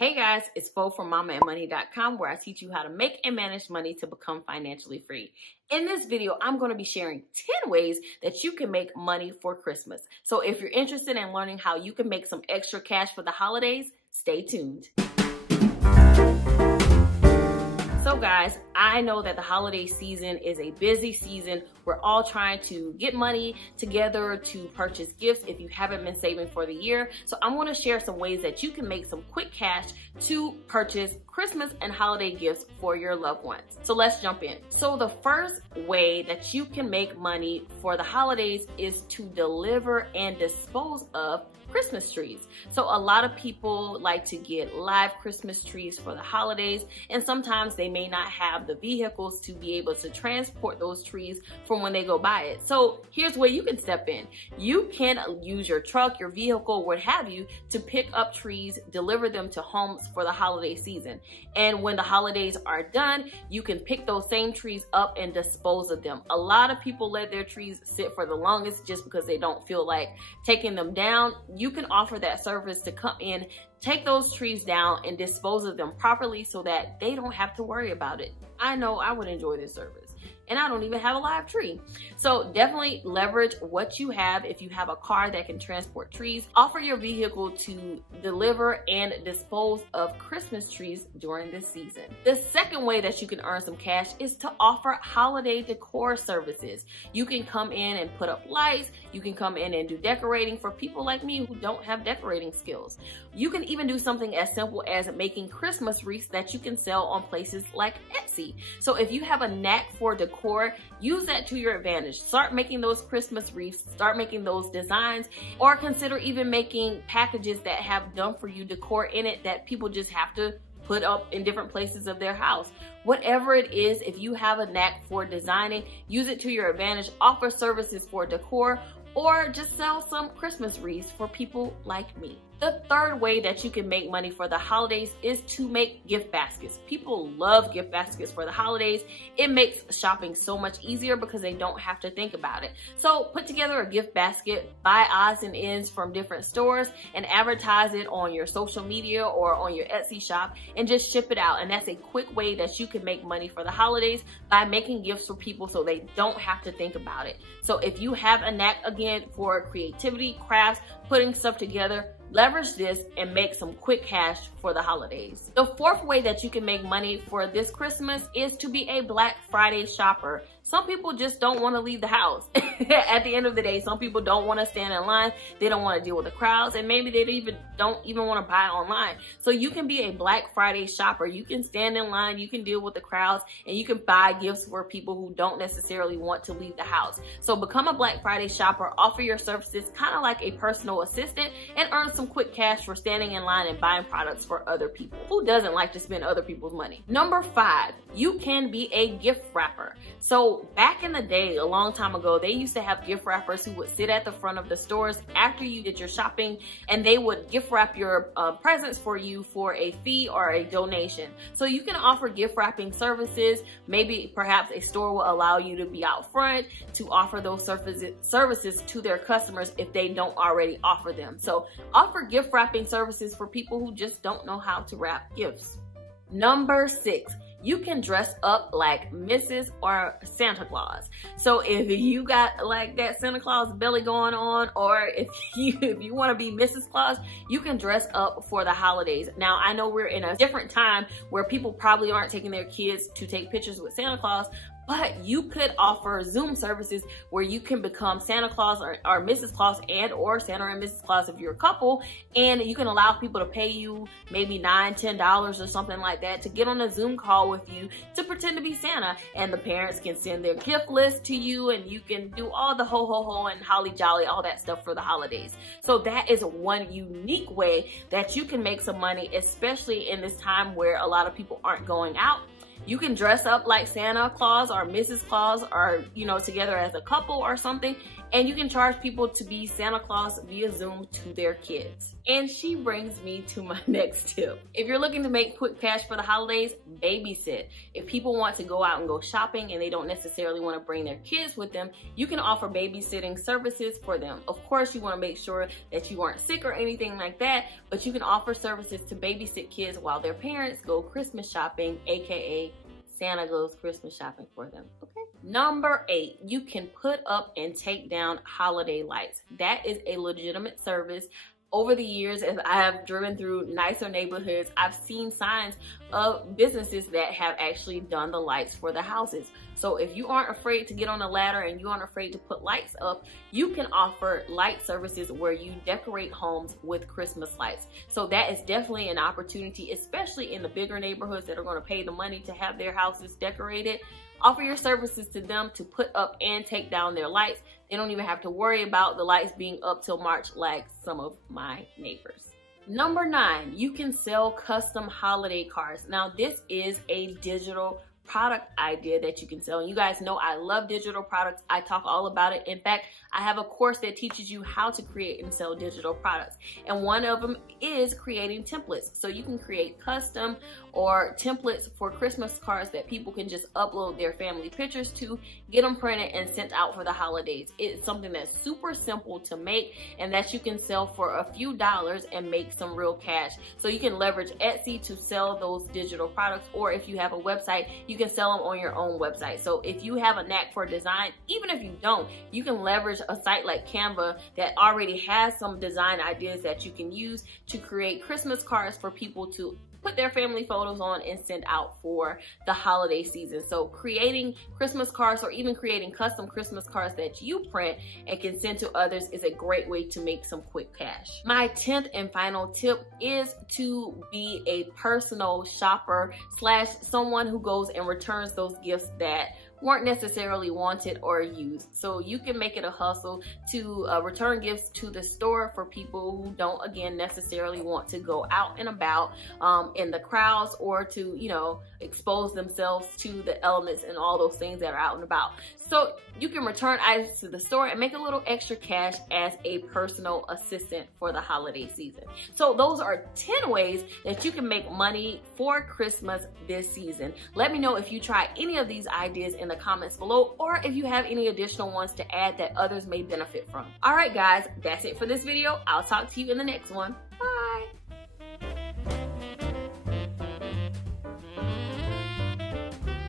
Hey guys, it's Fo from mamaandmoney.com, where I teach you how to make and manage money to become financially free. In this video, I'm going to be sharing 10 ways that you can make money for Christmas. So if you're interested in learning how you can make some extra cash for the holidays, stay tuned. So guys, I know that the holiday season is a busy season. We're all trying to get money together to purchase gifts if you haven't been saving for the year. So I'm going to share some ways that you can make some quick cash to purchase Christmas and holiday gifts for your loved ones. So let's jump in. So the first way that you can make money for the holidays is to deliver and dispose of Christmas trees. So a lot of people like to get live Christmas trees for the holidays, and sometimes they may not have the vehicles to be able to transport those trees from when they go buy it. So here's where you can step in. You can use your truck, your vehicle, what have you, to pick up trees, deliver them to homes for the holiday season. And when the holidays are done, you can pick those same trees up and dispose of them. A lot of people let their trees sit for the longest just because they don't feel like taking them down. You can offer that service to come in, take those trees down and dispose of them properly so that they don't have to worry about it. I know I would enjoy this service, and I don't even have a live tree. So definitely leverage what you have. If you have a car that can transport trees, offer your vehicle to deliver and dispose of Christmas trees during this season. The second way that you can earn some cash is to offer holiday decor services. You can come in and put up lights. You can come in and do decorating for people like me who don't have decorating skills. You can even do something as simple as making Christmas wreaths that you can sell on places like Etsy. So if you have a knack for decor, use that to your advantage. Start making those Christmas wreaths, start making those designs, or consider even making packages that have done for you decor in it that people just have to put up in different places of their house. Whatever it is, if you have a knack for designing, use it to your advantage. Offer services for decor, or just sell some Christmas wreaths for people like me. The third way that you can make money for the holidays is to make gift baskets. People love gift baskets for the holidays. It makes shopping so much easier because they don't have to think about it. So put together a gift basket, buy odds and ends from different stores, and advertise it on your social media or on your Etsy shop, and just ship it out. And that's a quick way that you can make money for the holidays by making gifts for people so they don't have to think about it. So if you have a knack, again, for creativity, crafts, putting stuff together, leverage this and make some quick cash for the holidays. The fourth way that you can make money for this Christmas is to be a Black Friday shopper. Some people just don't want to leave the house. At the end of the day, some people don't want to stand in line. They don't want to deal with the crowds, and maybe they don't even want to buy online. So you can be a Black Friday shopper. You can stand in line, you can deal with the crowds, and you can buy gifts for people who don't necessarily want to leave the house. So become a Black Friday shopper, offer your services kind of like a personal assistant, and earn some quick cash for standing in line and buying products for other people. Who doesn't like to spend other people's money? Number 5, you can be a gift wrapper. So back in the day, a long time ago, they used to have gift wrappers who would sit at the front of the stores after you did your shopping, and they would gift wrap your presents for you for a fee or a donation. So you can offer gift wrapping services. Maybe perhaps a store will allow you to be out front to offer those services to their customers if they don't already offer them. So offer gift wrapping services for people who just don't know how to wrap gifts. Number 6, you can dress up like Mrs. or Santa Claus. So if you got like that Santa Claus belly going on, or if you want to be Mrs. Claus, you can dress up for the holidays. Now, I know we're in a different time where people probably aren't taking their kids to take pictures with Santa Claus, but you could offer Zoom services where you can become Santa Claus or Mrs. Claus, and or Santa and Mrs. Claus if you're a couple, and you can allow people to pay you maybe $9, $10 or something like that to get on a Zoom call with you to pretend to be Santa, and the parents can send their gift list to you, and you can do all the ho ho ho and holly jolly, all that stuff for the holidays. So that is one unique way that you can make some money, especially in this time where a lot of people aren't going out. You can dress up like Santa Claus or Mrs. Claus, or, you know, together as a couple or something, And you can charge people to be Santa Claus via Zoom to their kids. And she brings me to my next tip. If you're looking to make quick cash for the holidays, babysit. If people want to go out and go shopping and they don't necessarily want to bring their kids with them, you can offer babysitting services for them. Of course, you want to make sure that you aren't sick or anything like that, but you can offer services to babysit kids while their parents go Christmas shopping, aka Santa goes Christmas shopping for them, okay? Number 8, you can put up and take down holiday lights. That is a legitimate service. Over the years, as I have driven through nicer neighborhoods, I've seen signs of businesses that have actually done the lights for the houses. So if you aren't afraid to get on a ladder and you aren't afraid to put lights up, you can offer light services where you decorate homes with Christmas lights. So that is definitely an opportunity, especially in the bigger neighborhoods that are going to pay the money to have their houses decorated. Offer your services to them to put up and take down their lights. They don't even have to worry about the lights being up till March like some of my neighbors. Number 9, you can sell custom holiday cards. Now this is a digital product idea that you can sell. And you guys know I love digital products. I talk all about it. In fact, I have a course that teaches you how to create and sell digital products. And one of them is creating templates. So you can create custom or templates for Christmas cards that people can just upload their family pictures to, get them printed and sent out for the holidays. It's something that's super simple to make and that you can sell for a few dollars and make some real cash. So you can leverage Etsy to sell those digital products, or if you have a website, you can sell them on your own website. So if you have a knack for design, even if you don't, you can leverage a site like Canva that already has some design ideas that you can use to create Christmas cards for people to put their family photos on and send out for the holiday season. So creating Christmas cards or even creating custom Christmas cards that you print and can send to others is a great way to make some quick cash. My 10th and final tip is to be a personal shopper / someone who goes and returns those gifts that weren't necessarily wanted or used. So you can make it a hustle to return gifts to the store for people who don't, again, necessarily want to go out and about in the crowds or to, you know, expose themselves to the elements and all those things that are out and about. So you can return items to the store and make a little extra cash as a personal assistant for the holiday season. So those are 10 ways that you can make money for Christmas this season. Let me know if you try any of these ideas in the comments below, or if you have any additional ones to add that others may benefit from. All right, guys, that's it for this video. I'll talk to you in the next one.